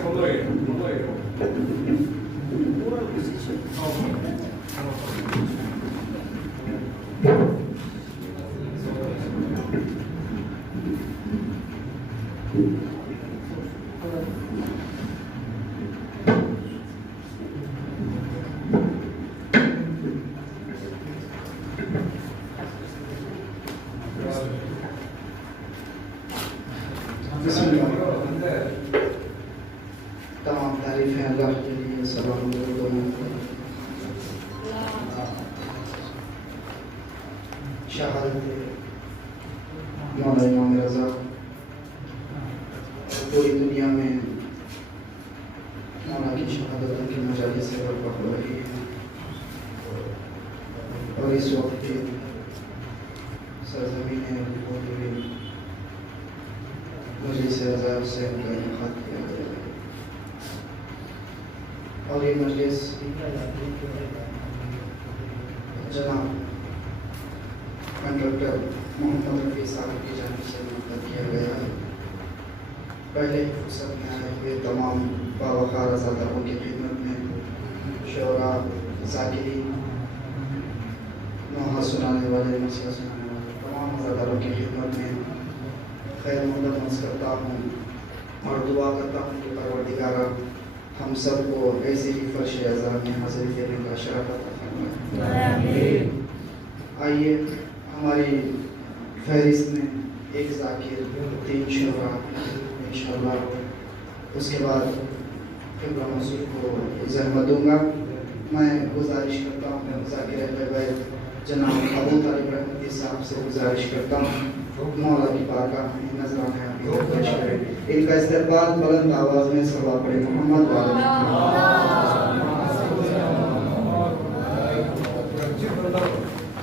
Como é? ہیں اللہ کے لیے سلام شہادت مولا امام رضا پوری دنیا میں مولا کی شہادت کی مجالس سے برپا ہو رہی ہے، اور اس وقت کی سرزمین مجلس رضا حسین کا انعقاد کیا گیا ہے، اور یہ مجلس جناب کنڈکٹر محمد رفیع صاحب کی جانب سے منعقد کیا گیا ہے۔ پہلے فرصت میں آئے ہوئے تمام باوقار عزاداروں کی خدمت میں، شعراء، ذاکرین، نوحہ سنانے والے، نصیحت سنانے والے تمام عزاداروں کی خدمت میں خیر مقدم عرض کرتا ہوں اور دعا کرتا ہوں کہ پروردگارہ ہم سب کو ایسے ہی فرش اعزاز میں حاضری دینے کا شرف عطا فرمائے۔ آئیے ہماری فہرست میں ایک ذاکر، 3 شعراء انشاءاللہ، اس کے بعد قبلہ منصور کو زحمت دوں گا۔ میں گزارش کرتا ہوں ذاکر اہل بیت جناب ابو طالب رحمتی صاحب سے گزارش کرتا ہوں مولا کی بارگاہ میں نذرانے عقیدت پیش کریں۔ ان کا استقبال بلند آواز میں صلوات پڑھیں محمد والے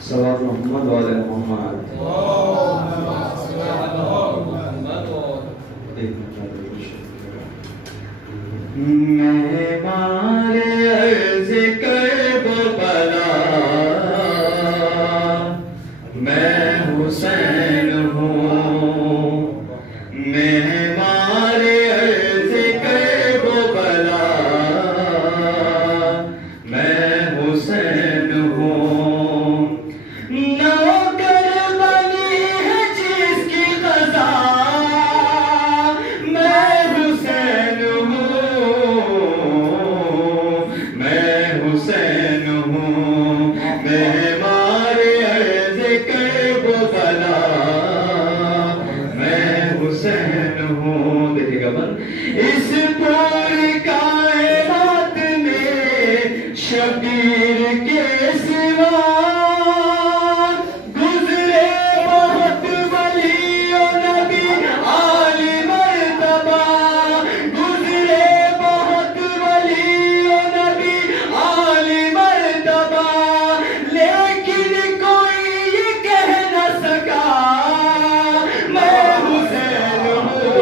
صلوات محمد والے محمد۔ میں مارے عرض کرب بلا، میں حسین ہوں، میں مارے عرض کرب بلا، میں حسین ہوں، نوکر بنی ہے جس کی قضا، میں حسین ہوں، میں حسین ہوں، میں مارے عرض کرب بلا، میں حسین ہوں۔ دیکھے گا من اس پوری کائنات میں شبیر کے سوا گزرے بہت ولی و نبی عالی مرتبہ، گزرے بہت ولی و نبی عالی مرتبہ، لیکن کوئی یہ کہہ نہ سکا میں حسین ہوں،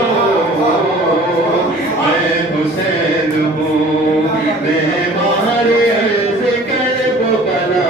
میں حسین ہوں، میں مارے عرض کرب بلا،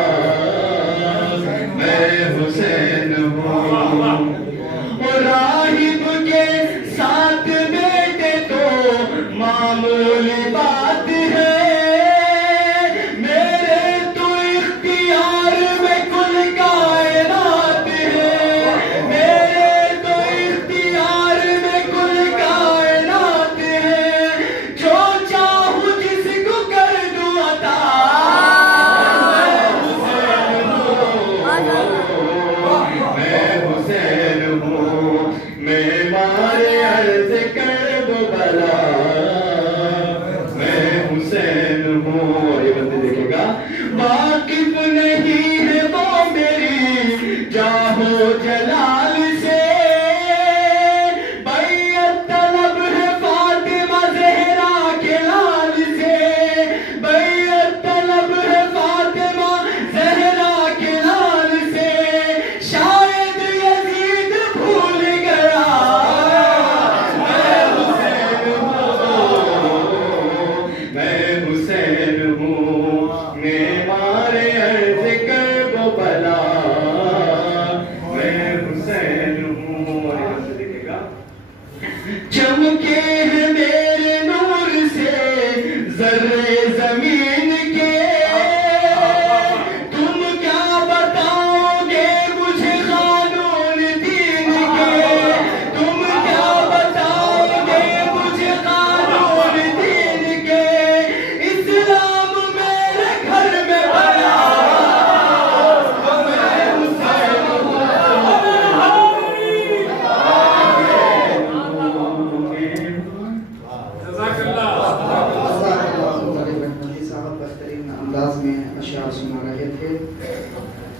سنا رہے تھے.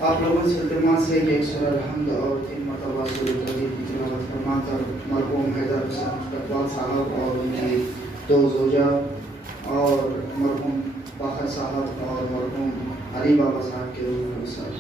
آپ لوگوں سے التماس ہے کہ ایک سورہ الحمد اور 3 مرتبہ سورۃ التوحید کی تلاوت فرما کر مرحوم حیدر حسین اقبال صاحب اور ان کی 2 زوجہ اور مرحوم فخر صاحب اور مرحوم علی بابا صاحب کے روح کو وصال.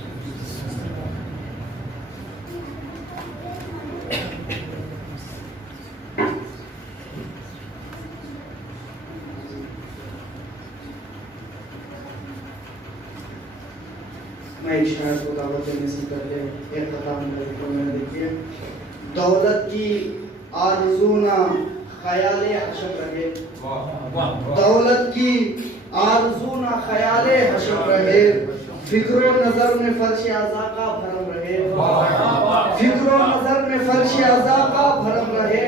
میں ایک شاعر کو دعوت دینے سے پہلے ایک خطاب میں دیکھیے. دولت کی آرزو نہ خیال حشر رہے, دولت کی آرزو نہ خیال حشر رہے, فکر و نظر میں فرش اعضا کا بھرم رہے, فکر و نظر میں فرش اعضا کا بھرم رہے.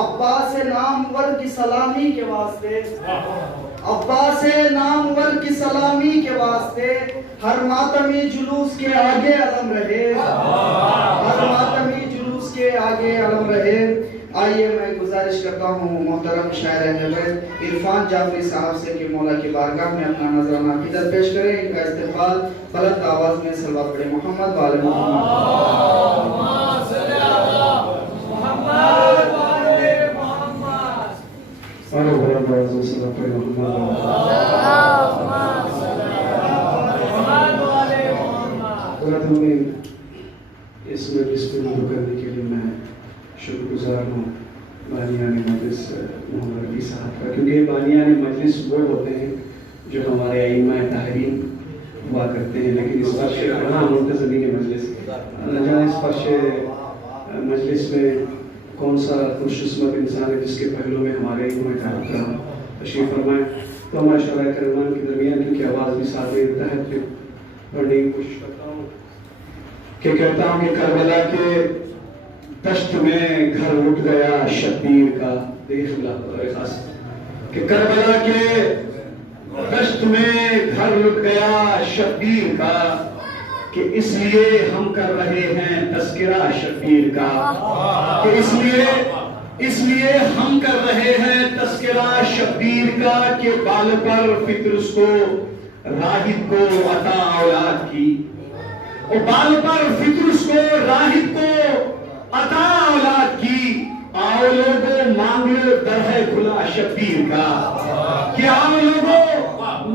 عباس نامور کی سلامی کے واسطے, عباس نامور کی سلامی کے واسطے ہر ماتمی جلوس کے آگے علم رہے, ہر ماتمی جلوس کے آگے علم رہے. آئیے میں گزارش کرتا ہوں محترم شاعر اہل بیت عرفان جعفری صاحب سے کہ مولا کی بارگاہ میں اپنا نذرانہ عقیدت پیش کریں. ان کا استقبال بلند آواز میں صلوات پڑھیں محمد وآل محمد. اس مجلس کو نور کرنے کے لیے میں شکر گزار ہوں بانیان مجلس محمد رفیع صاحب کا, کیونکہ بانیان مجلس وہ ہوتے ہیں جو ہمارے ائمہ طاہرین ہوا کرتے ہیں. لیکن اس فرش منتظمین مجلس نہ جانے اس فرش مجلس میں کون سا خوش قسمت انسان ہے جس کے پہلو میں ہمارے ائمہ کرام تشریف فرمائیں. تو ماشاءاللہ کرمان کے درمیان کیونکہ آواز بھی ساتھ میں تحت پڑھنے کی کوشش کرتا ہوں کہ کہتا ہوں کہ کربلا کے دشت میں گھر لٹ گیا شبیر کا. دیکھ خاص کہ کربلا کے دشت میں گھر لٹ گیا شبیر کا, کہ اس لیے ہم کر رہے ہیں تذکرہ شبیر کا, کہ اس لیے ہم کر رہے ہیں تذکرہ شبیر کا, کہ بال پر فطر اس کو راہب کو عطا اولاد کی, اور بال پر فطر اس کو راہب کو عطا اولاد کی. آؤ لوگوں مانگ لو در ہے کھلا شبیر کا, کہ آؤ لوگوں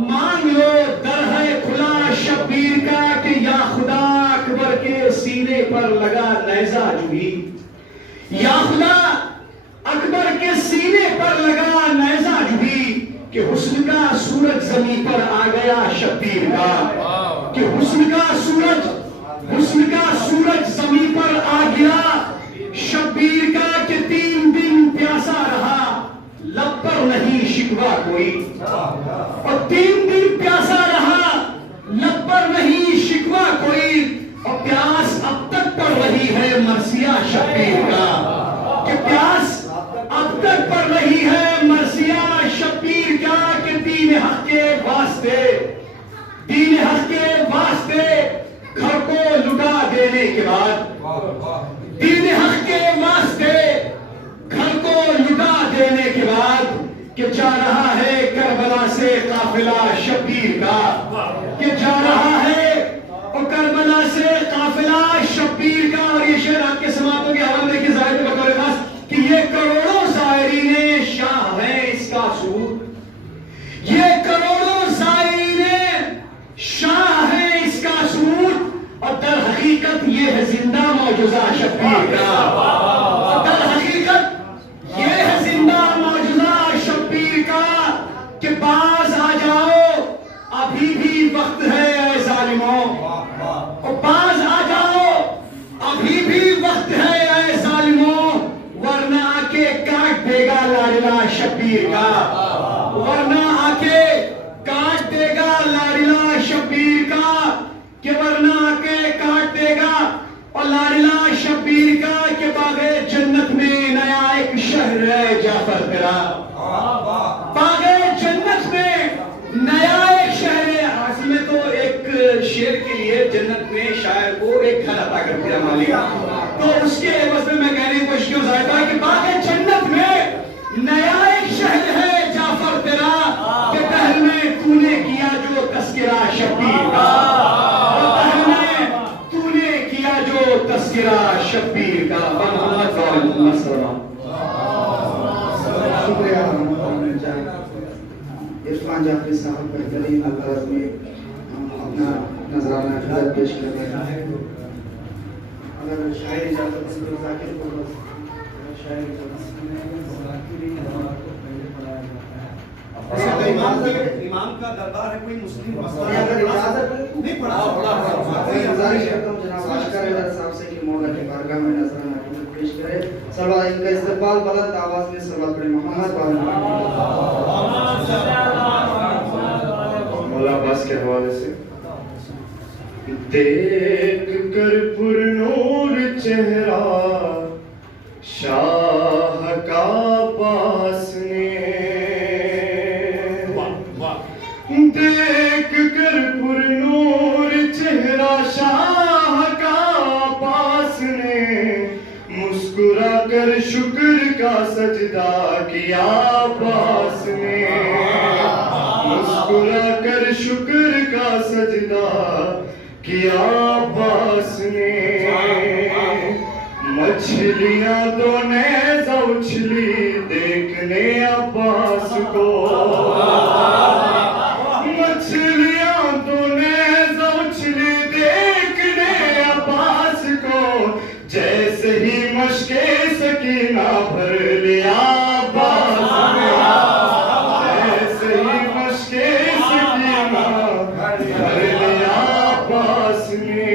مانگ لو در ہے کھلا شبیر کا, کہ یا خدا اکبر کے سینے پر لگا نیزہ جوئی, یا خدا اکبر کے سینے پر لگا نیزہ جوئی, کہ حسن کا سورج زمین پر آ گیا شبیر کا, کہ حسن کا سورج زمین پر آ گیا شبیر کا, کہ 3 دن پیاسا رہا لب پر نہیں شکوا کوئی, اور 3 دن پیاسا رہا لب پر نہیں شکوا کوئی, اور پیاس اب تک پڑ رہی ہے مرثیہ شبیر کا, کہ پیاس اب تک پڑ رہی ہے مرثیہ شبیر کا, کہ دین حق کے واسطے گھر کو لٹا دینے کے بعد, دین حق کے واسطے گھر کو لٹا دینے کے بعد, کہ جا رہا ہے کربلا سے قافلہ شبیر کا, کہ جا رہا ہے اور کربلا سے قافلہ شبیر کا. اور یہ شعر آپ کے سماعتوں کے حوالے کی ظاہر بطور خاص کہ یہ کروڑوں زائرین شاہ ہے اس کا سرود, یہ کروڑوں زائرین شاہ ہے اس کا سرود, اور در حقیقت یہ ہے زندہ معجزہ شبیر کا, در حقیقت یہ ہے زندہ معجزہ شبیر کا, کہ باز آ جاؤ ابھی بھی وقت ہے اے ظالموں, اور باز آ جاؤ ابھی بھی وقت ہے اے ظالموں, ورنہ آ کے کاٹ دے گا لاڈلا شبیر کا, ورنہ آ کے کاٹ دے گا لاڈلا شبیر کا, کہ ورنہ آ کے کاٹ دے گا اور لاڈلا شبیر کا, کہ باغ جنت میں نیا ایک شہر ہے جعفر تیرا, باغ جنت میں نیا ایک شہر ہے. حاصل میں تو ایک شعر کے لیے جنت میں شاعر کو ایک گھر عطا کر دیا مالک, تو اس کے عوض میں کہنے کی کوشش کیوں ظاہر تھا کہ باغ جنت میں نیا ایک شہر ہے جعفر تیرا, کہ پہل میں تو نے کیا جو تذکرہ شبیر کا, مولوی صاحب بہترین انداز میں اپنا نذرانہ خدمت پیش کر رہے ہیں. اگر شاعری اجازت ہے تو ذاکر کو شاعری امام کا دربار ہے, کوئی مسلم اگر اجازت نہیں پڑھا گزارش کرتا ہوں جناب آشکار حیدر صاحب سے کہ مولا کی بارگاہ میں نذرانہ خدمت پیش کرے. صلوات ان کا استقبال بلند آواز میں صلوات پڑھیں. محمد مولا عباس کے حوالے سے دیکھ کر پر نور چہرہ شاہ کا عباس نے, دیکھ کر پر نور چہرہ شاہ کا عباس نے مسکرا کر شکر کا سجدہ کیا عباس نے, مسکرا کر شکر کا سجدہ کیا عباس نے. مچھلیاں تو نیزہ اچھلی دیکھنے عباس کو, مچھلیاں تو نیزہ اچھلی دیکھنے عباس کو, جیسے ہی مشق سکینہ بھر لیا عباس نے, جیسے ہی مشق سکینہ بھر لیا عباس نے.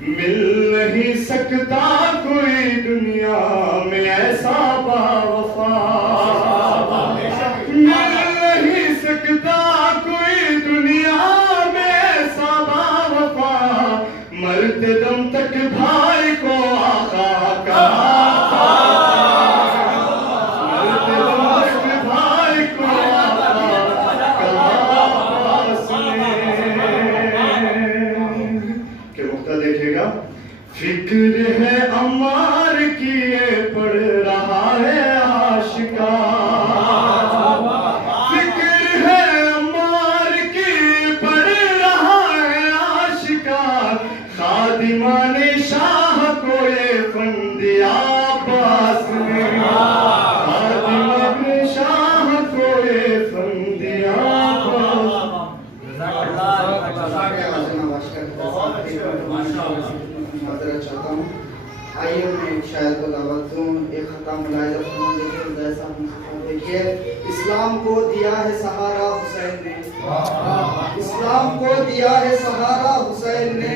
مل نہیں سکتا کوئی دنیا میں ایسا باوفا, مل نہیں سکتا کوئی دنیا میں ایسا باوفا, مرتے دم تک بھائی کو آقا کہا, مرتے دم تک بھائی کو آقا کہا عباس نے. کہ نقطہ دیکھے گا, فکر ہے عمار کی یہ پڑھ رہا ہے آشکار, فکر ہے عمار کی پڑھ رہا ہے آشکار, خادمان شاہ کو یہ فن دیا عباس نے, خادمان شاہ کو یہ فن دیا عباس. معذرت چاہتا ہوں. آئیے میں ایک شاعر کو دعوت دوں. ایک خطا ملاحظہ فرمائیں. دیکھیے دیکھیے, اسلام کو دیا ہے سہارا حسین نے, اسلام کو دیا ہے سہارا حسین نے,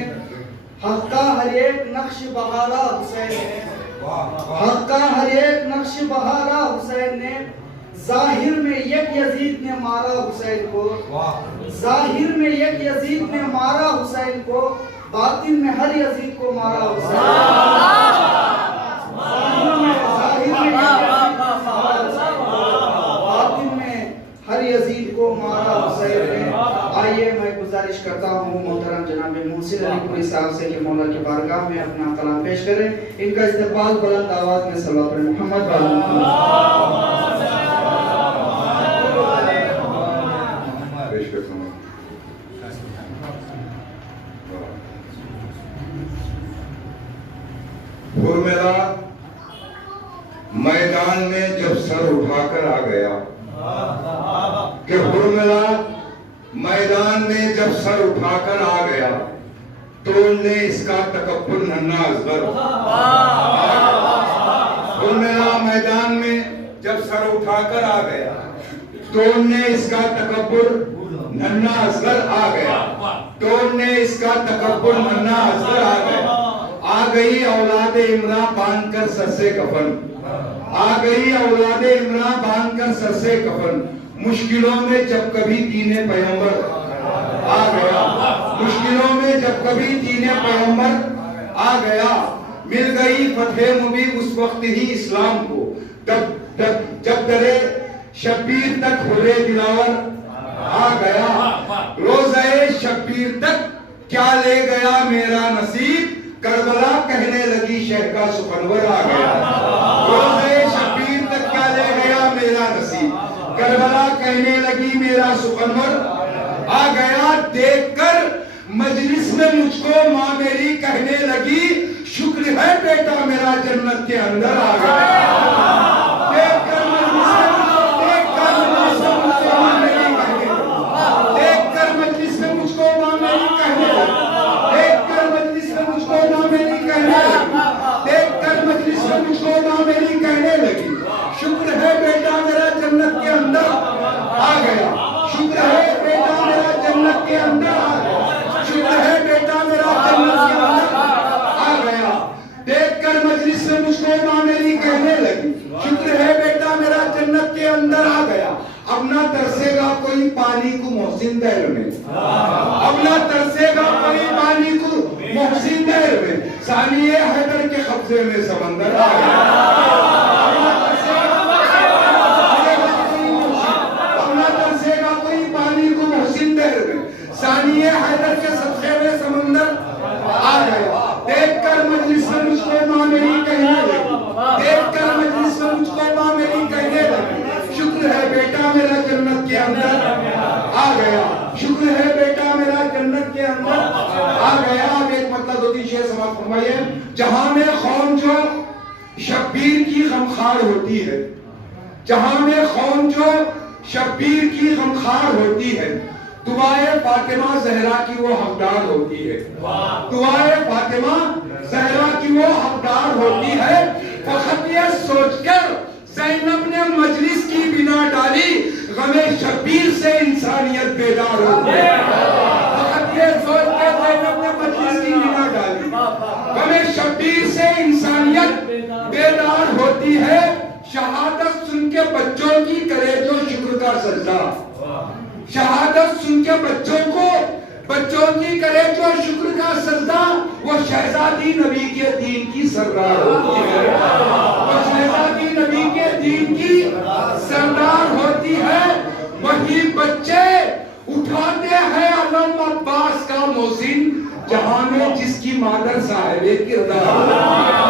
حق کا ہر ایک نقش بہارا حسین نے, حق کا ہر ایک نقش بہارا حسین نے. ظاہر میں یک یزید نے مارا حسین کو, ظاہر میں یک یزید نے مارا حسین کو, باطن میں ہر یزید کو مارا حسین, باطن میں ہر یزید کو مارا حسین نے. آئیے میں گزارش کرتا ہوں محترم جناب محسن علی پوری صاحب سے کہ مولا کی بارگاہ میں اپنا کلام پیش کریں. ان کا استقبال بلند آواز میں صلوات پڑھیں. محمد پیش کرتا ہوں. حرملا میدان میں جب سر اٹھا کر آ گیا, کہ حرملا میدان میں جب سر اٹھا کر آ گیا, توڑنے اس کا تکبر ننھا اصغر. حرملا میدان میں جب سر اٹھا کر آ گیا, توڑنے اس کا تکبر ننھا اصغر آ گیا, توڑنے اس کا تکبر ننھا اصغر آ گیا. آ گئی اولاد عمران باندھ کر سر سے کفن, آ گئی اولاد عمران باندھ کر سر سے کفن. مشکلوں میں جب کبھی دین پیغمبر آ گیا, مشکلوں میں جب کبھی دین پیغمبر آ گیا, مل گئی فتح مبین اس وقت ہی اسلام کو, جب درے شبیر تک ہرے دلاور آ گیا. روزہ شبیر تک کیا لے گیا میرا نصیب, کربلا کہنے لگی شہر کا سخنور آ گیا. روزہ شبیر تک کیا لے گیا میرا نصیب, کربلا کہنے لگی میرا سخنور آ گیا. دیکھ کر مجلس میں مجھ کو ماں میری کہنے لگی, شکر ہے بیٹا میرا جنت کے اندر آ گیا. دیکھ کر مجلس میں مجھ کو ماں میری گا کوئی پانی کو محسن دیر میں، اب نہ ترسے گا کوئی پانی کو محسن دیر میں، ثانی حیدر کے قبضے میں سمندر آ گیا۔ اب نہ ترسے گا کوئی پانی کو محسن دیر میں، ثانی حیدر کے صدقے میں سمندر آ گیا۔ دیکھ کر مجلس میں مجھ کو ماں میری کہنے لگی، دیکھ کر مجلس میں مجھ کو ماں میری کہنے لگی، شکر ہے بیٹا میرا جنت کے اندر آ گیا، شکر ہے بیٹا میرا جنت کے اندر آ گیا۔ اب ایک مطلب دو تین شعر سماعت فرمائیے۔ جہاں میں خون جو شبیر کی غمخوار ہوتی ہے، جہاں میں خون جو شبیر کی غمخوار ہوتی ہے، دعائے فاطمہ زہرا کی وہ حقدار ہوتی ہے، دعائے فاطمہ زہرا کی وہ حقدار ہوتی ہے۔ فقط یہ سوچ کر زینب نے مجلس کی بنا ڈالی، غم شبیر سے انسانیت بیدار ہوتی ہے۔ فقط یہ سوچ کر زینب نے مجلس کی بنا ڈالی، غم شبیر سے انسانیت بیدار ہوتی ہے۔ شہادت سن کے بچوں کی کرے جو شکر کا سجدہ، شہادت سن کے بچوں کی کرے جو شکر کا سجدہ، وہ شہزادی نبی کے دین کی سردار ہوتی ہے، وہ شہزادی نبی کے دین کی سردار ہوتی ہے۔ وہی بچے اٹھاتے ہیں علم عباس کا محسن، جہاں میں جس کی مادر صاحب کردار ہوتی ہے،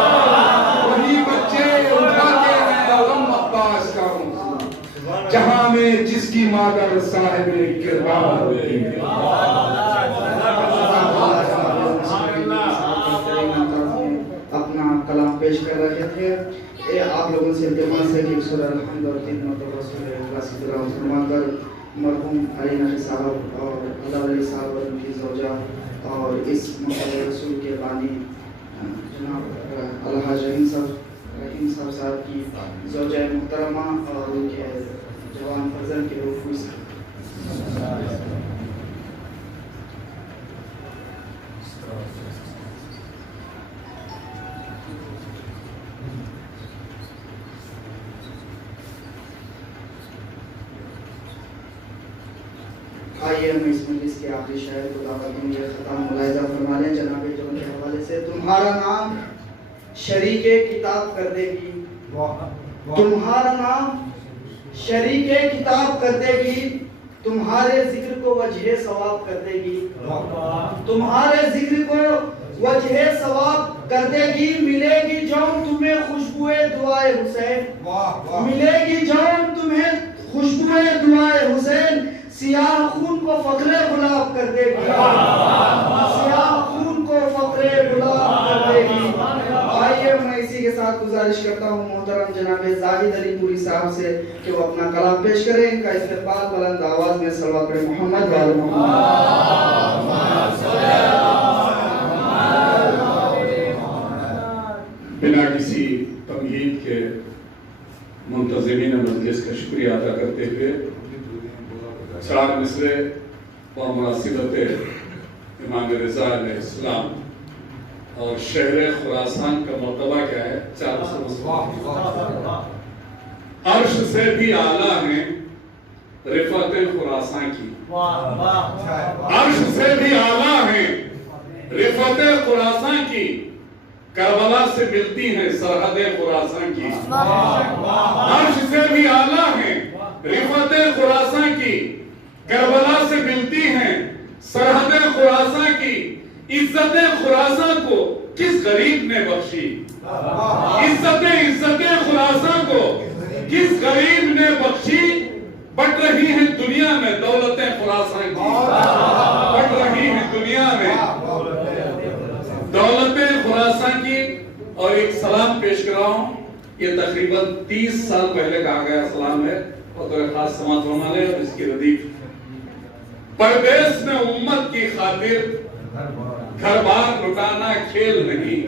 وہی بچے اٹھاتے ہیں علم عباس کا محسن، جہاں میں جس کی مادر صاحب کردار ہوتی ہے۔ اپنا کلام پیش کر رہے تھے۔ آپ لوگوں سے التماس ہے کہ ایک سورہ الحمد اور 3 مرتبہ سورہ اخلاص کی تلاوت فرما کر مرحوم علی نقی صاحب اور اللہ علی صاحب اور ان کی زوجہ اور اس محمد رسول کے بانی جناب الحاج رحیم صاحب کی زوجہ محترمہ اور ان کے جوان فرزند کے روح سے آئیے ہم اس مجلس کے آخری شاعر کو دعوت دیں گے، ختم ملاحظہ فرما لیں جناب جون کے حوالے سے۔ تمہارا نام شریک کتاب کر دے گی، تمہارا نام شریک کتاب کر دے گی، تمہارے ذکر کو وجہ ثواب کر دے گی، تمہارے ذکر کو وجہ ثواب کر دے گی۔ ملے گی جون تمہیں خوشبوئے دعائے حسین، ملے گی جون تمہیں خوشبوئے دعائے حسین، سیاہ خون کو فخر گلاب کر دے گی، سیاہ خون کو فخر گلاب کر دے گی۔ آئیے میں اسی کے ساتھ گزارش کرتا ہوں محترم جناب زاہد علی پوری صاحب سے کہ وہ اپنا کلام پیش کریں۔ ان کا استقبال بلند آواز میں صلوات پر محمد وآل محمد۔ بنا کسی تمہید کے منتظمین مجلس کا شکریہ ادا کرتے ہوئے 4 مصرے اور مناسبت امام رضا علیہ السلام اور شہر خراسان کا مرتبہ کیا ہے؟ 4 مصرے۔ عرش سے بھی اعلیٰ ہیں رفعت خراسان کی، عرش سے بھی اعلیٰ ہیں رفعت خراسان کی، کربلا سے ملتی ہیں سرحد خراسان کی، عرش سے بھی اعلیٰ ہیں رفعت خراسان کی، کربلا سے ملتی ہیں سرحد خراسان کی۔ عزت خراسان کو کس غریب نے بخشی، عزت خراسان کو کس غریب نے بخشی، بٹ رہی ہیں دنیا میں دولتیں خراسان کی، بٹ رہی ہیں دنیا میں دولتیں خراسان کی۔ اور ایک سلام پیش کر رہا ہوں، یہ تقریباً 30 سال پہلے کہا گیا سلام ہے، اور تو خاص سماعت فرما لیں اور اس کی ردیف۔ پردیس میں امت کی خاطر گھر بار لٹانا کھیل نہیں،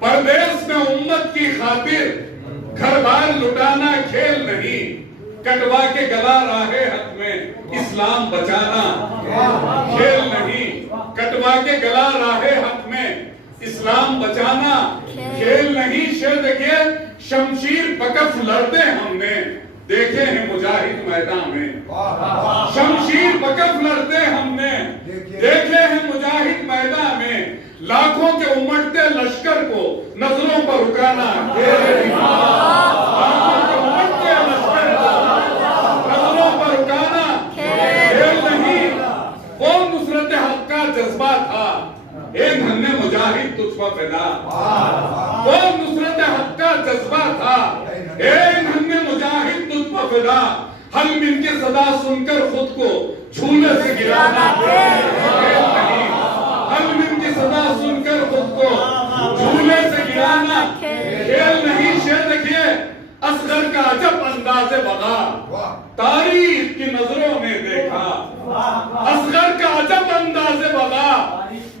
پردیس میں امت کی خاطر گھر بار لٹانا کھیل نہیں، کٹوا کے گلا راہ حق میں اسلام بچانا کھیل نہیں، کٹوا کے گلا راہ حق میں اسلام بچانا کھیل نہیں۔ شیر دیکھئے، شمشیر بکف لڑتے ہم نے، دیکھے ہیں مجاہد میدان میں، شمشیر بکف لڑتے ہم نے دیکھے ہیں مجاہد میدان میں، لاکھوں کے امڑتے لشکر کو نظروں پر رکانا لاکھوں کے امڑتے لشکر کو نظروں پر رکانا کھیل نہیں۔ وہ نصرت حق کا جذبہ تھا، اے ننھے مجاہد تجھ پر فدا، وہ نصرت حق کا جذبہ تھا، اے ننھے مجاہد تجھ پر فدا، حلم ان کی صدا سن کر خود کو جھولے سے گرانا کھیل نہیں، حلم ان کی صدا سن کر خود کو جھولے سے گرانا کھیل نہیں۔ شعر دیکھیے، اصغر کا عجب انداز بغا تاریخ کی نظروں نے دیکھا، اصغر کا عجب انداز بغا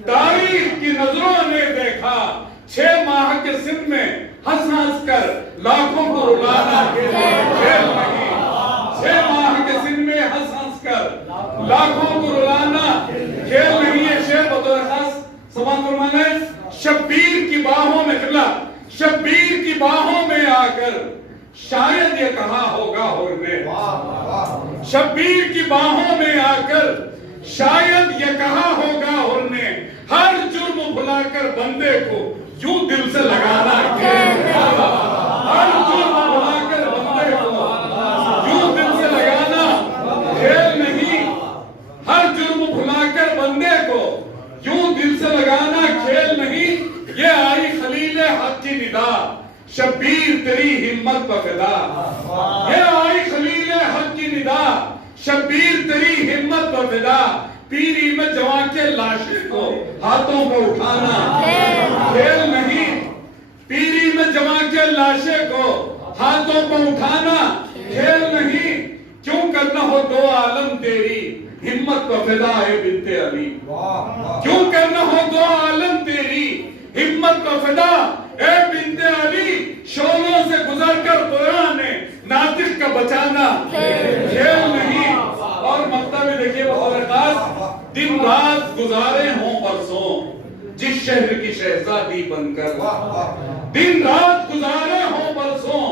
تاریخ کی نظروں نے دیکھا، 6 ماہ کے سن میں ہنس ہنس کر لاکھوں کو رلانا کھیل نہیں، 6 ماہ کے سن میں ہنس ہنس کر لاکھوں کو رلانا کھیل نہیں ہے۔ شعر بطور خاص سماعت فرمائیں، شبیر کی باہوں میں قبلہ، شبیر کی باہوں میں آ کر شاید یہ کہا ہوگا حر نے، شبیر کی باہوں میں آ کر شاید یہ کہا ہوگا حر نے، ہر جرم بھلا کر بندے کو یوں دل سے لگانا کھیل نہیں، ہر جرم بھلا کر بندے کو یوں دل سے لگانا کھیل نہیں، ہر جرم بھلا کر بندے کو یوں دل سے لگانا کھیل نہیں۔ یہ آئی خلیل حق کی ندا، شبیر تیری ہمت پہ فدا، یہ آئی خلیل حق کی ندا، شبیر تیری ہمت پہ فدا، پیری میں جوان کے لاشے کو ہاتھوں پہ اٹھانا کھیل نہیں، پیری میں جوان کے لاشے کو ہاتھوں پہ اٹھانا کھیل نہیں۔ کیوں کرنا ہو دو عالم تیری ہمت پہ فدا ہے بنت علی، کیوں کرنا ہو دو عالم تیری ہمت پہ فدا اے بنت علی، شولوں سے گزر کر قرآن ناطق کا بچانا کھیل نہیں۔ اور مقطع میں دیکھیے بطور خاص، دن رات گزارے ہوں برسوں جس شہر کی شہزادی بن کر، دن رات گزارے ہوں برسوں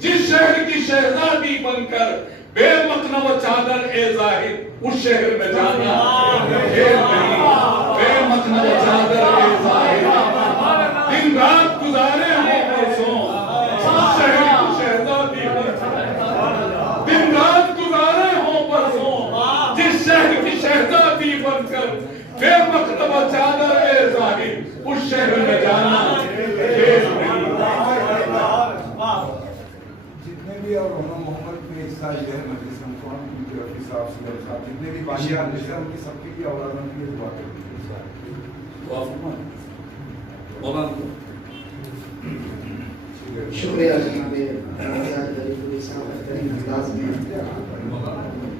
جس شہر کی شہزادی بن کر، بے مقنع و چادر اے زاہد اس شہر میں جانا کھیل نہیں، بے مقنع و چادر اے زاہد دن رات گزارے ہوں برسوں جس شہر کی شہزادی بن کر، دن رات گزارے ہوں برسوں جس شہر کی شہزادی بن کر، بے مقنع و چادر اے زاہد اس شہر میں جانا کھیل نہیں۔ جتنے بھی اور محمد میں اس سال جو ہے مجلس ہم کو ان کے رفیع صاحب صدر صاحب جتنے بھی بانیان جیسے ان کی سب کی اولادوں کی دعا کرتے ہیں۔ شکریہ جناب آزاد علی پوری صاحب، بہترین انداز میں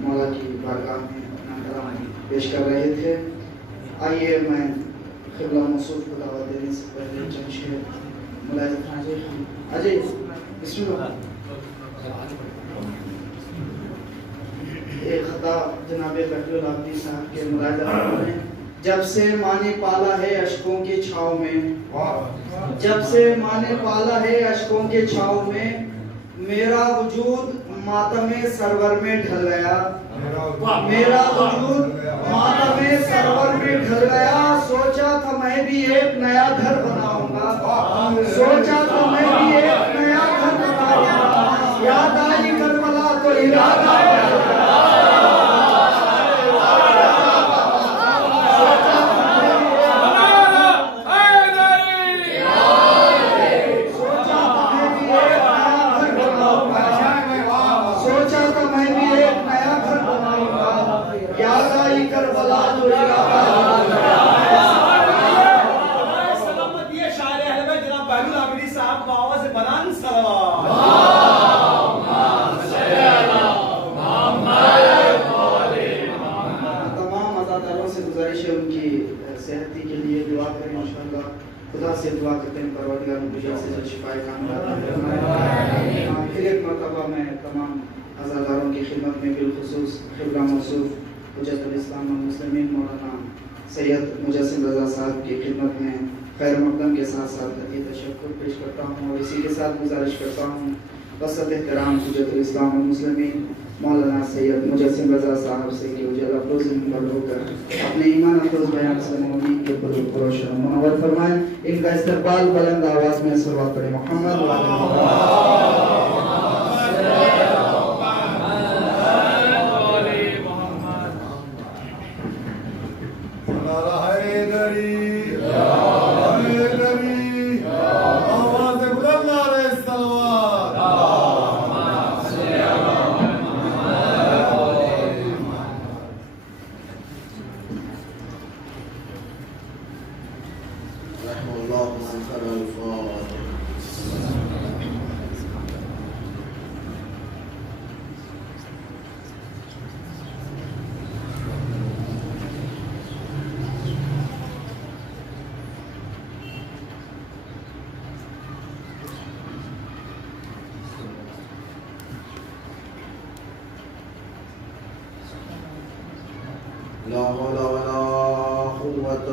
مولا کی بارگاہ میں اپنا کلام پیش کر رہے تھے۔ آئیے میں قبلہ موصوف کو دعوت دینے سے پہلے چند شعر ملاحظہ فرمائیں۔ اجے بسم اللہ۔ ایک خطا جناب بحر العابدین صاحب کے ملاحظہ فرمائیں۔ جب سے ماں نے پالا ہے اشکوں کی چھاؤں میں، جب سے ماں نے پالا ہے اشکوں کے چھاؤں میں، میرا وجود ماتم سرور میں ڈھل گیا، میرا وجود ماتم سرور میں ڈھل گیا، سوچا تھا میں بھی ایک نیا گھر بناؤں گا، سوچا تھا میں بھی ایک نیا گھر بناؤں گا، یاد آئی کربلا تو ارادہ خدا سے دعا کرتے ہیں پروردگار مجھے سے شفائے کاملہ عطا فرمائے۔ پھر ایک مرتبہ میں تمام عزاداروں کی خدمت میں بالخصوص قبلہ موصوف حجت الاسلام والمسلمین مولانا سید مجسم رضا صاحب کی خدمت میں خیر مقدم کے ساتھ ساتھ عطیہ تشکر پیش کرتا ہوں، اور اسی کے ساتھ گزارش کرتا ہوں وسط احترام حجت الاسلام والمسلمین مولانا سید مجسم رضا صاحب سے کہ وجہ افروز منور ہو کر اپنے ایمان افروز بیان سے مومنین کے قلوب کو روشن منور فرمائیں. ان کا استقبال بلند آواز میں صلوات پڑھیں. محمد و آل محمد. لا حول ولا قوة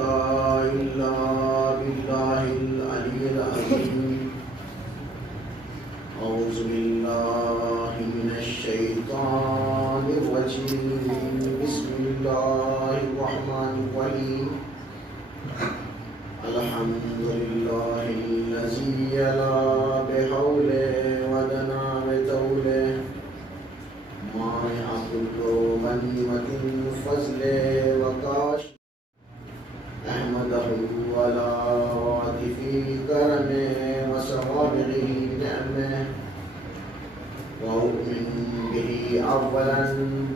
إلا بالله العلي العظيم. أعوذ بالله من الشيطان الرجيم. بسم الله الرحمن الرحيم. الحمد لله الذي يلا بحوله ودنا بطوله مانع كل غنيمة فضل وكاش أحمده على عاطف كرمه وسوابغه نعمه وأؤمن به أولا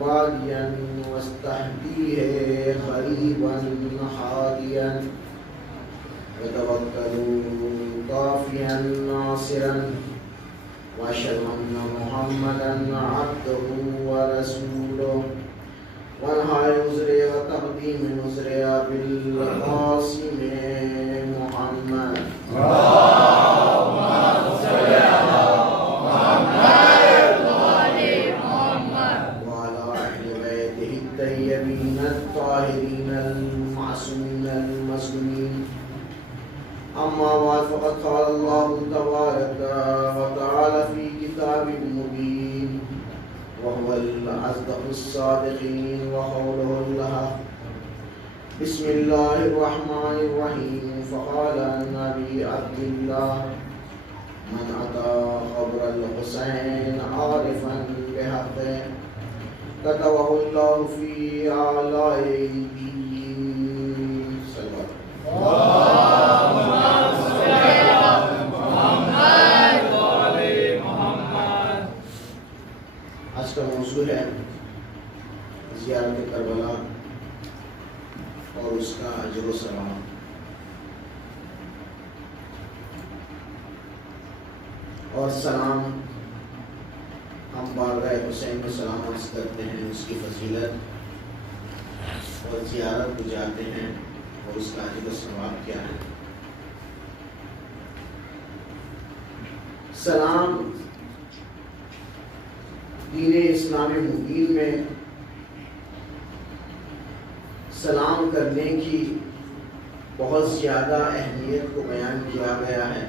باديا واستهديه خريبا حاديا وتوكل كافيا ناصرا وأشهد أن محمدا عبده ورسوله وانهى نزري وتقديم نزري بالقاسم محمد. اللهم صل على محمد وعلى أهل بيته الطيبين الطاهرين المعصومين المسلمين. أما بعد فقد قال الله تبارك وتعالى في كتاب مبين وهو الأصدق الصادقين وقوله الحق. بسم الله الرحمن الرحيم. فقال النبي عبد الله من أتى قبر الحسين عارفا بحقه كتبه الله في أعلى عليين. صلى الله آج کا موضوع ہے زیارت کربلا اور اس کا اجر و ثواب. اور سلام ہم بارگاہ حسین میں سلام عرض کرتے ہیں، اس کی فضیلت اور زیارت کو جاتے ہیں اور اس کا اجر و ثواب کیا ہے. سلام دین اسلام مبین میں سلام کرنے کی بہت زیادہ اہمیت کو بیان کیا گیا ہے.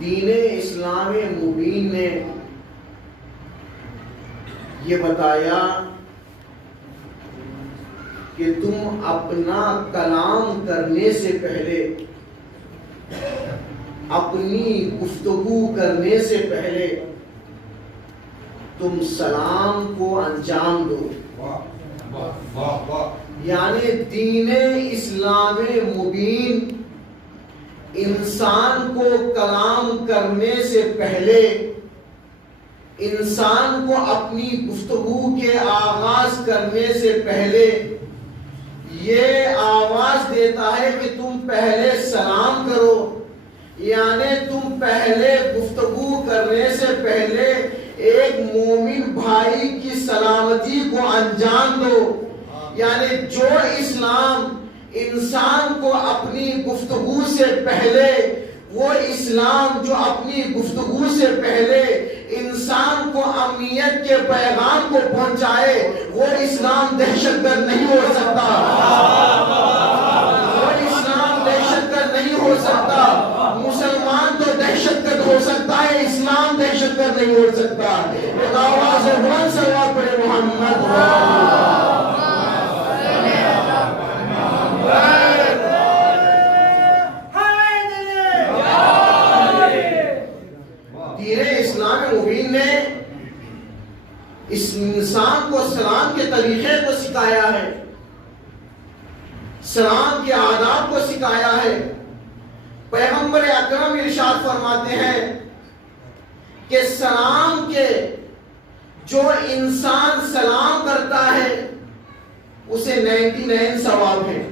دین اسلام مبین نے یہ بتایا کہ تم اپنا کلام کرنے سے پہلے، اپنی گفتگو کرنے سے پہلے تم سلام کو انجام دو. یعنی دین اسلام مبین انسان کو کلام کرنے سے پہلے، انسان کو اپنی گفتگو کے آغاز کرنے سے پہلے یہ آواز دیتا ہے کہ تم پہلے سلام کرو. یعنی تم پہلے گفتگو کرنے سے پہلے ایک مومن بھائی کی سلامتی کو انجام دو. یعنی جو اسلام انسان کو اپنی گفتگو سے پہلے، وہ اسلام جو اپنی گفتگو سے پہلے انسان کو امنیت کے پیغام کو پہنچائے، وہ اسلام دہشت گرد نہیں ہو سکتا. وہ اسلام دہشت گرد نہیں ہو سکتا. مسلمان دہشت گرد ہو سکتا ہے، اسلام دہشت گرد نہیں ہو سکتا. ایک آواز ہے بلند صلوات پڑھے محمد. دین اسلام مبین نے اس انسان کو سلام کے طریقے کو سکھایا ہے، سلام کے آداب کو سکھایا ہے. پیغمبر اکرم ارشاد فرماتے ہیں کہ سلام کے جو انسان سلام کرتا ہے اسے 99 ثواب ہے،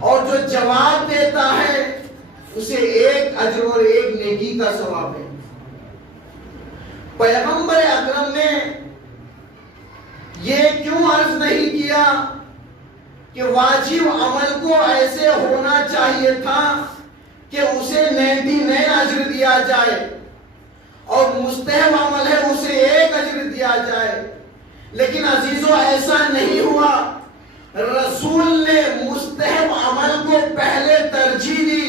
اور جو جواب دیتا ہے اسے 1 اجر اور 1 نیکی کا ثواب ہے. پیغمبر اکرم نے یہ کیوں عرض نہیں کیا کہ واجب عمل کو ایسے ہونا چاہیے تھا کہ اسے 99 اجر دیا جائے، اور مستحب عمل ہے اسے 1 اجر دیا جائے. لیکن عزیزو ایسا نہیں ہوا. رسول نے مستحب عمل کو پہلے ترجیح دی،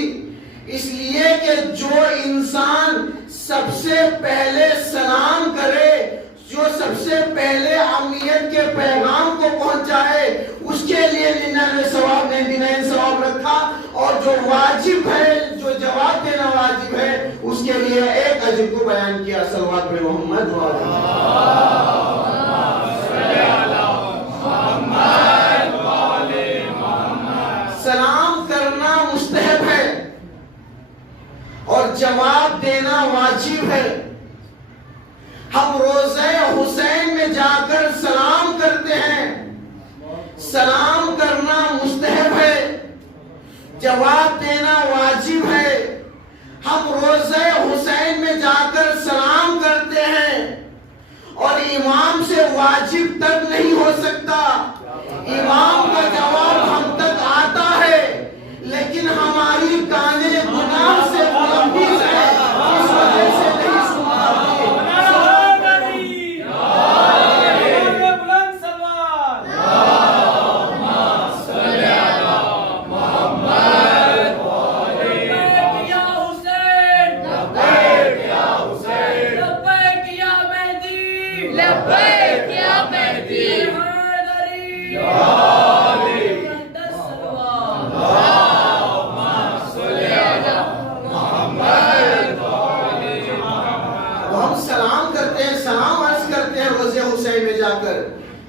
اس لیے کہ جو انسان سب سے پہلے سلام کرے، جو سب سے پہلے امنیت کے پیغام کو پہنچائے، اس کے لیے 99 ثواب رکھا، اور جو واجب ہے، جو جواب دینا واجب ہے، اس کے لیے 1 اجر کو بیان کیا. صلوات پہ محمد سلام کرنا مستحب ہے اور جواب دینا واجب ہے. ہم روضہ حسین میں جا کر سلام کرتے ہیں، سلام کرنا مستحب ہے، جواب دینا واجب ہے. ہم روضہ حسین میں جا کر سلام کرتے ہیں اور امام سے واجب تک نہیں ہو سکتا. امام کا جواب ہم تک آتا ہے لیکن ہماری کانیں گناہ سے ملوث ہیں، اس وجہ سے نہیں سن پاتے.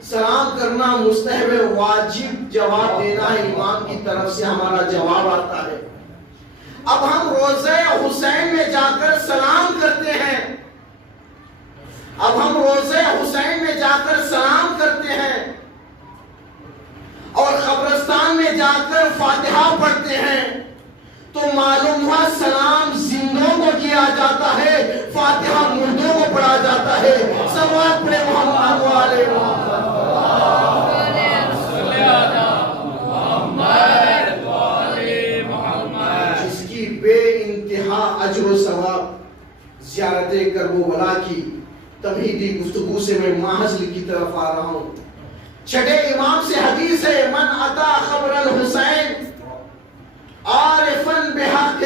سلام کرنا مستحب ہے، واجب جواب دینا ہے، امام کی طرف سے ہمارا جواب آتا ہے. اب ہم روضہ حسین میں جا کر سلام کرتے ہیں، اب ہم روضہ حسین میں جا کر سلام کرتے ہیں اور قبرستان میں جا کر فاتحہ پڑھتے ہیں، تو معلوم ہوا سلام زندوں کو کیا جاتا ہے، فاتحہ مردوں کو پڑھا جاتا ہے. صلوات پڑھے محمد والے جس کی بے انتہا اجر و ثواب زیارت کربلا کی تمہیدی گفتگو سے میں ماحصل کی طرف آ رہا ہوں. چھٹے امام سے حدیث ہے، من اتا قبر الحسین عارفاً بحق،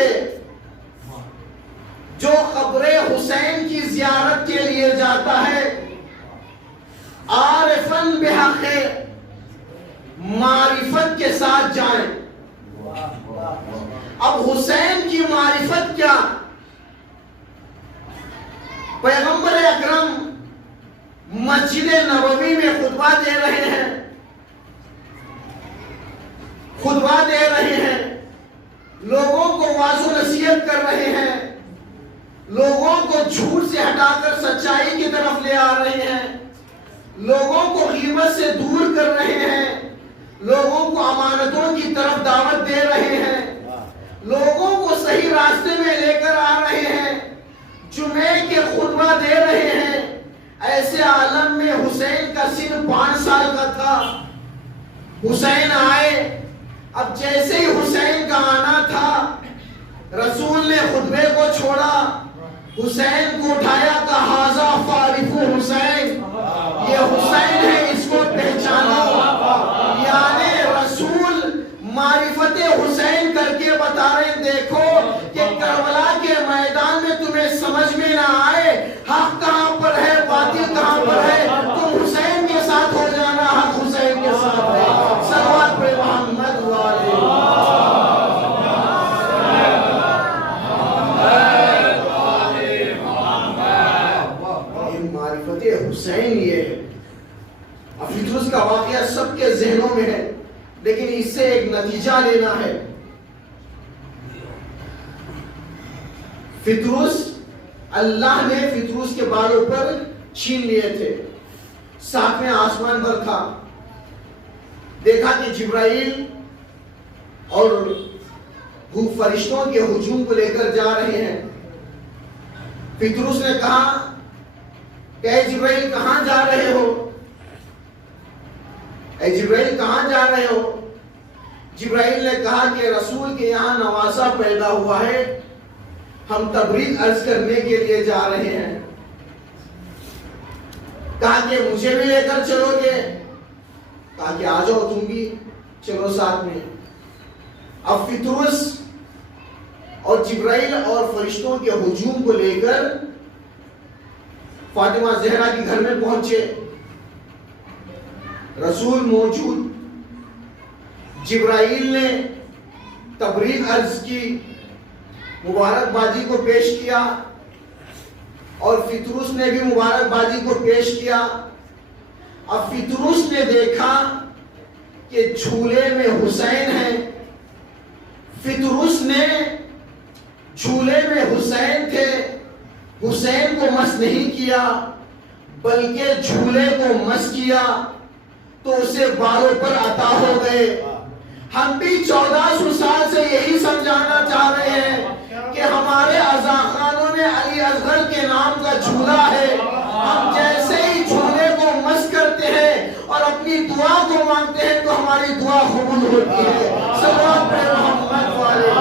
جو قبر حسین کی زیارت کے لیے جاتا ہے عارفاً بحق، معرفت کے ساتھ جائیں. اب حسین کی معرفت کیا؟ پیغمبر اکرم مسجد نبوی میں خطبہ دے رہے ہیں، خطبہ دے رہے ہیں، لوگوں کو واضح نصیحت کر رہے ہیں، لوگوں کو جھوٹ سے ہٹا کر سچائی کی طرف لے آ رہے ہیں، لوگوں کو غیبت سے دور کر رہے ہیں، لوگوں کو امانتوں کی طرف دعوت دے رہے ہیں، لوگوں کو صحیح راستے میں لے کر آ رہے ہیں، جمعے کے خطبہ دے رہے ہیں. ایسے عالم میں حسین کا سن 5 سال کا تھا. حسین آئے، اب جیسے ہی حسین کا آنا تھا رسول نے خطبے کو چھوڑا، حسین کو اٹھایا، کہا ہذا فارف حسین، یہ حسین ہے، اس کو پہچانو. یعنی رسول معرفت حسین کر کے بتا رہے ہیں، دیکھو کہ معرفت حسین یہ ہے. اب فطرس کا واقعہ سب کے ذہنوں میں ہے، لیکن اس سے ایک نتیجہ لینا ہے. فطرس، اللہ نے فطرس کے بالوں پر چھین لیے تھے، ساتویں آسمان پر تھا. دیکھا کہ جبرائیل اور وہ فرشتوں کے ہجوم کو لے کر جا رہے ہیں. فطرس نے کہا کہ اے جبرائیل کہاں جا رہے ہو؟ اے جبرائیل کہاں جا رہے ہو؟ جبرائیل نے کہا کہ رسول کے یہاں نواسا پیدا ہوا ہے، ہم تبریک عرض کرنے کے لیے جا رہے ہیں. کہا کہ مجھے بھی لے کر چلو گے؟ کہا کہ آ جاؤ تم بھی چلو ساتھ میں. اب فطرس اور جبرائیل اور فرشتوں کے ہجوم کو لے کر فاطمہ زہرا کے گھر میں پہنچے. رسول موجود. جبرائیل نے تبریک عرض کی، مبارکبادی کو پیش کیا، اور فطرس نے بھی مبارکبادی کو پیش کیا. اب فطرس نے دیکھا کہ جھولے میں حسین ہے. فطرس نے جھولے میں حسین تھے، حسین کو مس نہیں کیا بلکہ جھولے کو مس کیا، تو اسے بالوں پر عطا ہو گئے. ہم بھی 1400 سال سے یہی سمجھانا چاہ رہے ہیں کہ ہمارے عزاخانوں میں علی اصغر کے نام کا جھولا ہے. ہم جیسے ہی جھولے کو مس کرتے ہیں اور اپنی دعا کو مانگتے ہیں تو ہماری دعا قبول ہوتی ہے. صلوات پہ محمد والے.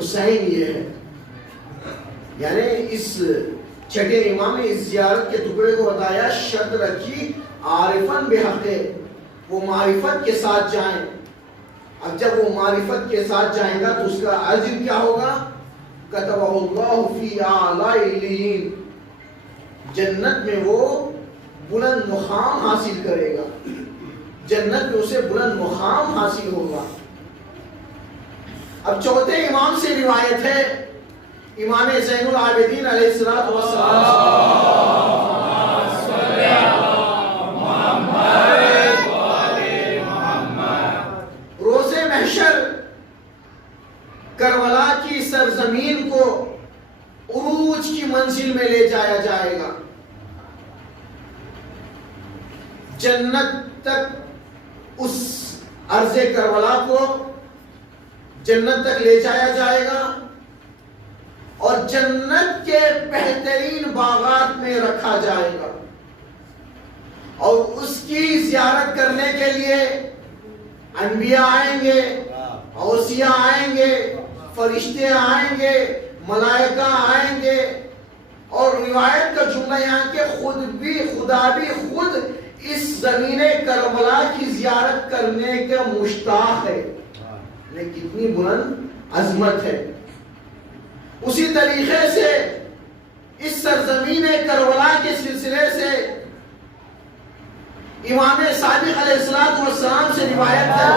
حسین یہ ہے. یعنی اس چھٹے امام نے اس زیارت کے ٹکڑے کو بتایا، شرط رکھی عارفن بحق، وہ معرفت کے ساتھ جائیں. اب جب وہ معرفت کے ساتھ جائیں گا تو اس کا اجر کیا ہوگا؟ کتبہ اللہ فی اعلی علیین، جنت میں وہ بلند مقام حاصل کرے گا، جنت میں اسے بلند مقام حاصل ہوگا. اب چوتھے امام سے روایت ہے، امام زین العابدین علیہ الصلوۃ والسلام، روز محشر کربلا کی سرزمین کو عروج کی منزل میں لے جایا جائے گا. جنت تک اس ارض کربلا کو جنت تک لے جایا جائے گا اور جنت کے بہترین باغات میں رکھا جائے گا، اور اس کی زیارت کرنے کے لیے انبیاء آئیں گے، اوصیاء آئیں گے، فرشتے آئیں گے، ملائکہ آئیں گے. اور روایت کا جملہ یہاں کہ خدا بھی خود اس زمین کربلا کی زیارت کرنے کا مشتاق ہے. کتنی بلند عظمت ہے. اسی طریقے سے اس سرزمین کربلا کے سلسلے سے امام صادق علیہ الصلوۃ والسلام سے روایت ہے،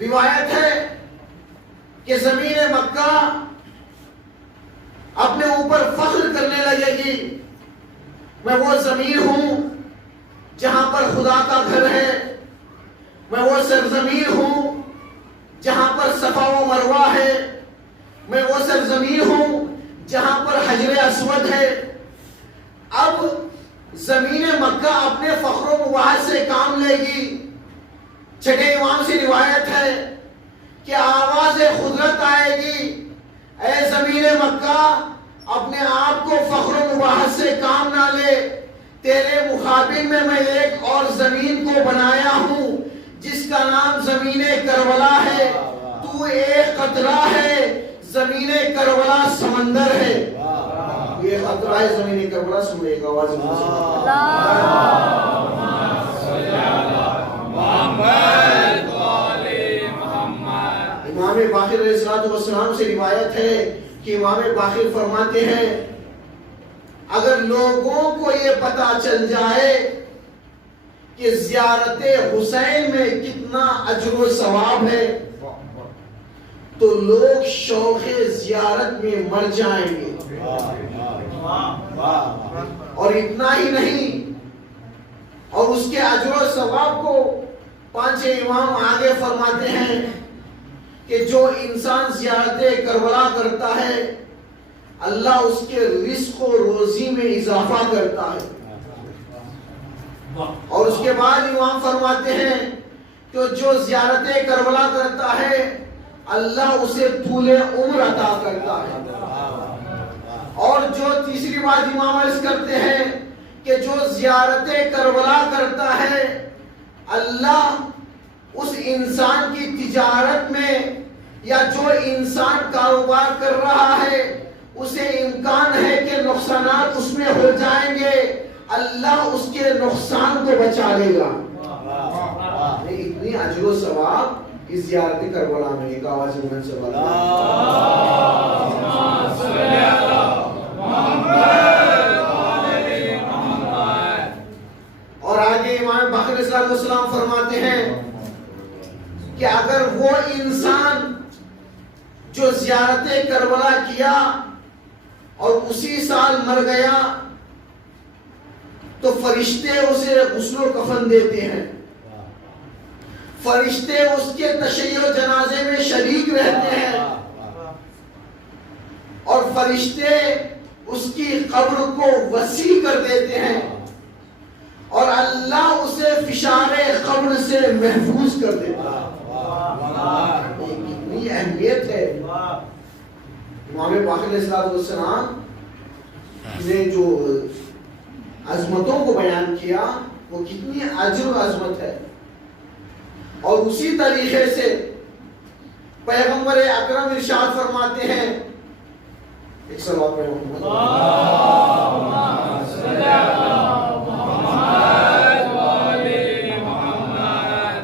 روایت ہے کہ زمین مکہ اپنے اوپر فخر کرنے لگے گی، میں وہ زمین ہوں جہاں پر خدا کا گھر ہے، میں وہ سرزمین ہوں جہاں پر صفا و مروہ ہے، میں وہ سرزمین ہوں جہاں پر حجر اسود ہے. اب زمین مکہ اپنے فخر و مباحث سے کام لے گی. چھٹے امام سے روایت ہے کہ آواز قدرت آئے گی، اے زمین مکہ اپنے آپ کو فخر و مباحث سے کام نہ لے، تیرے مقابل میں ایک اور زمین کو بنایا ہوں جس کا نام زمین کربلا ہے. تو ایک قطرہ ہے، زمین کربلا سمندر ہے. یہ قطرہ ہے زمین کربلا. سنیے گا آواز امام باقر علیہ الصلوۃ والسلام سے روایت ہے کہ امام باقر فرماتے ہیں اگر لوگوں کو یہ پتا چل جائے کہ زیارت حسین میں کتنا اجر و ثواب ہے تو لوگ شوق زیارت میں مر جائیں گے. اور اتنا ہی نہیں، اور اس کے اجر و ثواب کو 5 امام آگے فرماتے ہیں کہ جو انسان زیارت کربلا کرتا ہے اللہ اس کے رزق و روزی میں اضافہ کرتا ہے. اور اس کے بعد امام فرماتے ہیں کہ جو زیارت کربلا کرتا ہے اللہ اسے طول عمر عطا کرتا ہے. اور جو تیسری بات امام عرض کرتے ہیں کہ جو زیارت کربلا کرتا ہے اللہ اس انسان کی تجارت میں، یا جو انسان کاروبار کر رہا ہے اسے امکان ہے کہ نقصانات اس میں ہو جائیں گے، اللہ اس کے نقصان کو بچا لے گا. اتنی اجر و ثواب اس زیارت کربلا میں. ایک آواز میں سوال اور آگے امام باقر علیہ السلام فرماتے ہیں کہ اگر وہ انسان جو زیارت کربلا کیا اور اسی سال مر گیا تو فرشتے اسے غسل و کفن دیتے ہیں، فرشتے اس کے تشیع و جنازے میں شریک رہتے ہیں، اور فرشتے اس کی قبر کو وسیع کر دیتے ہیں، اور اللہ اسے فشار قبر سے محفوظ کر دیتا ہے. کتنی اہمیت ہے. امام باقر علیہ السلام نے جو عظمتوں کو بیان کیا وہ کتنی اجر و عظمت ہے. اور اسی طریقے سے پیغمبر اکرم ارشاد فرماتے ہیں، ایک صلوات پڑھیں محمد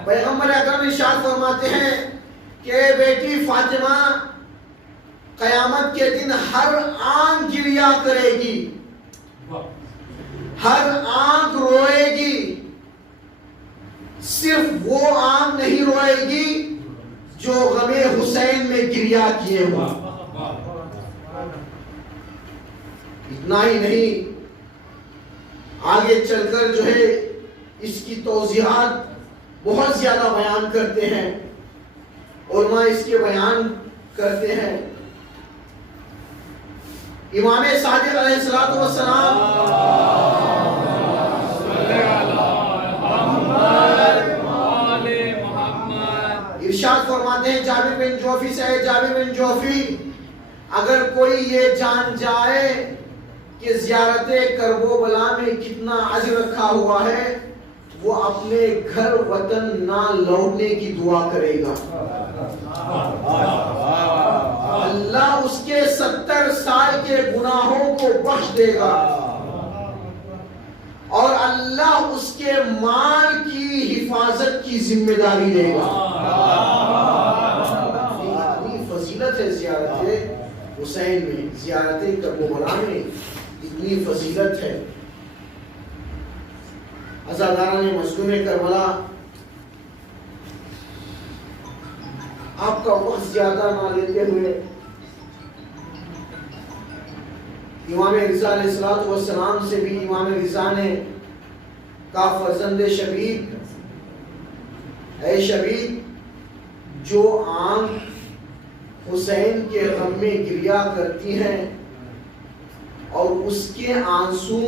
پیغمبر اکرم ارشاد فرماتے ہیں کہ بیٹی فاطمہ قیامت کے دن ہر آنکھ گریا کرے گی، ہر آنکھ روئے گی، صرف وہ آنکھ نہیں روئے گی جو غم حسین میں گریا کیے ہوا. اتنا ہی نہیں، آگے چل کر جو ہے اس کی توضیحات بہت زیادہ بیان کرتے ہیں، علماء اس کے بیان کرتے ہیں. امام صادق علیہ السلام ارشاد فرماتے ہیں جابر بن جوفی سے، جابر بن جوفی اگر کوئی یہ جان جائے کہ زیارت کربلا میں کتنا اجر رکھا ہوا ہے وہ اپنے گھر وطن نہ لوٹنے کی دعا کرے گا، اللہ اس کے 70 سال کے گناہوں کو بخش دے گا، اور اللہ اس کے مال کی حفاظت کی ذمہ داری لے گا. اتنی فضیلت ہے زیارت حسین میں، زیارت کربلا میں اتنی فضیلت ہے. عزاداران مظلوم کربلا، آپ کا وقت زیادہ نہ لیتے ہوئے امام رضا علیہ السلام سے بھی امام رضا نے کہا فرزند شبیب، اے شبیب جو آنکھ حسین کے غم میں گریا کرتی ہیں اور اس کے آنسو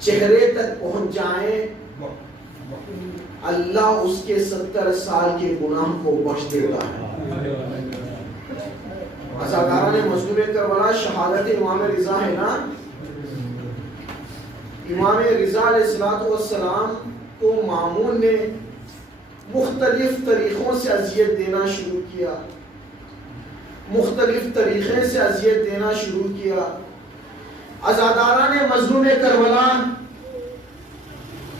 چہرے تک پہنچ جائیں اللہ اس کے 70 سال کے گناہ کو بخش دیتا ہے. عزاداران مظلوم کربلا شہادت امام رضا ہے نا. امام رضا علیہ السلام کو مامون نے مختلف طریقوں سے اذیت دینا شروع کیا، مختلف طریقے سے اذیت دینا شروع کیا. عزاداران مظلوم کربلا،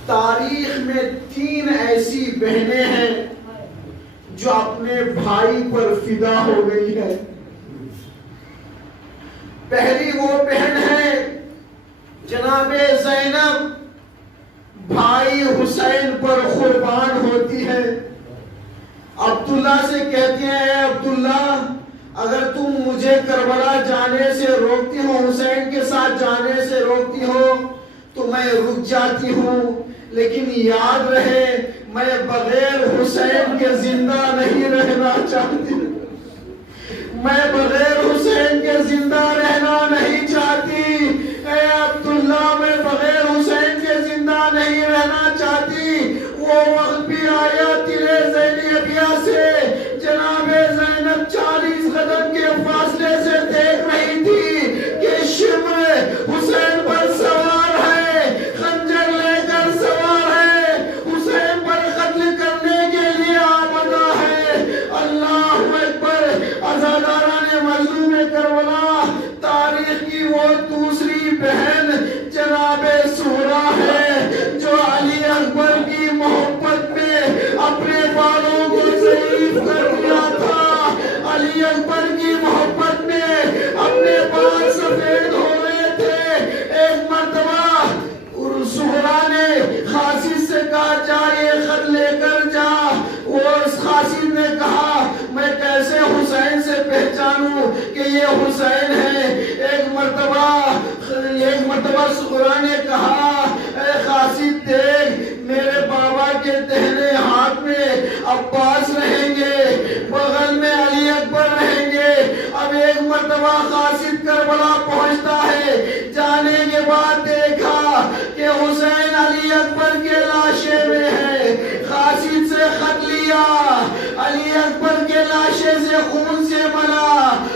تاریخ میں 3 ایسی بہنیں ہیں جو اپنے بھائی پر فدا ہو گئی ہیں. پہلی وہ بہن ہے جناب زینب، بھائی حسین پر قربان ہوتی ہے۔ عبداللہ سے کہتی ہیں اے عبداللہ اگر تم مجھے کربلا جانے سے روکتی ہو، حسین کے ساتھ جانے سے روکتی ہو تو میں رک جاتی ہوں، لیکن یاد رہے میں بغیر حسین کے زندہ نہیں رہنا چاہتی، میں بغیر حسین کے زندہ رہنا نہیں چاہتی۔ اے عبداللہ میں بغیر حسین کے زندہ نہیں رہنا چاہتی۔ وہ وقت بھی آیا تیرے زینبیہ سے جناب زینب 40 قدم کے فاصلے سے دیکھ رہی تھی کہ شمر حسین پر سوار ہے، خنجر لے کر سوار ہے، حسین پر قتل کرنے کے لیے آمدہ ہے۔ اللہ اکبر۔ عزاداران مظلوم کربلا، تاریخ کی وہ دوسری بہن جناب سہرا ہے جو علی اکبر کی محبت میں اپنے بالوں کو ضعیف کر دیا تھا، علی اکبر کی محبت میں اپنے بال سفید ہو گئے تھے۔ ایک مرتبہ سہرا نے خاسد سے کہا جا یہ خط لے کر جا، وہ اس خاسد نے کہا میں کیسے حسین سے پہچانوں کہ یہ حسین ہے۔ ایک مرتبہ سہرا نے کہا اے خاسد دیکھ میرے بابا کے دہنے ہاتھ میں عباس رہیں گے، بغل میں علی اکبر رہیں گے۔ اب ایک مرتبہ خاسد کربلا پہنچتا ہے، جانے کے بعد دیکھا کہ حسین علی اکبر کے لاشے میں ہے۔ خاسد سے خط لیا، علی اکبر کے لاشے سے خون سے ملا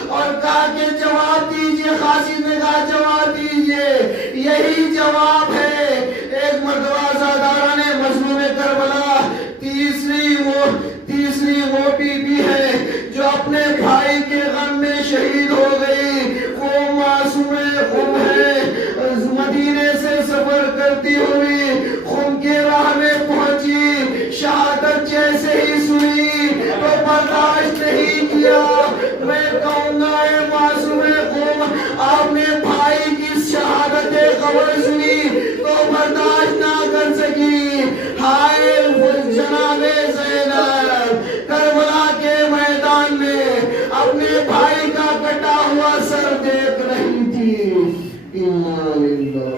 اور کہا کہ جواب دیجئے۔ خاسد نے کہا جواب دیجئے، یہی جواب ہے۔ ایک مرتبہ زاداران مظلوم کربلا، تیسری وہ بی بی ہے جو اپنے بھائی کے غم میں شہید ہو گئی، وہ معصوم خم ہے۔ مدینے سے سفر کرتی ہوئی خم کے راہ میں پہنچی، شہادت جیسے ہی سنی تو برداشت نہیں کیا۔ میں کہوں گا اے معصوم خم آپ نے بھائی کی شہادت خبر سنی تو برداشت نہ کر سکی۔ ہائے جناب زینب کربلا کے میدان میں اپنے بھائی کا کٹا ہوا سر دیکھ رہی تھی۔ انا للہ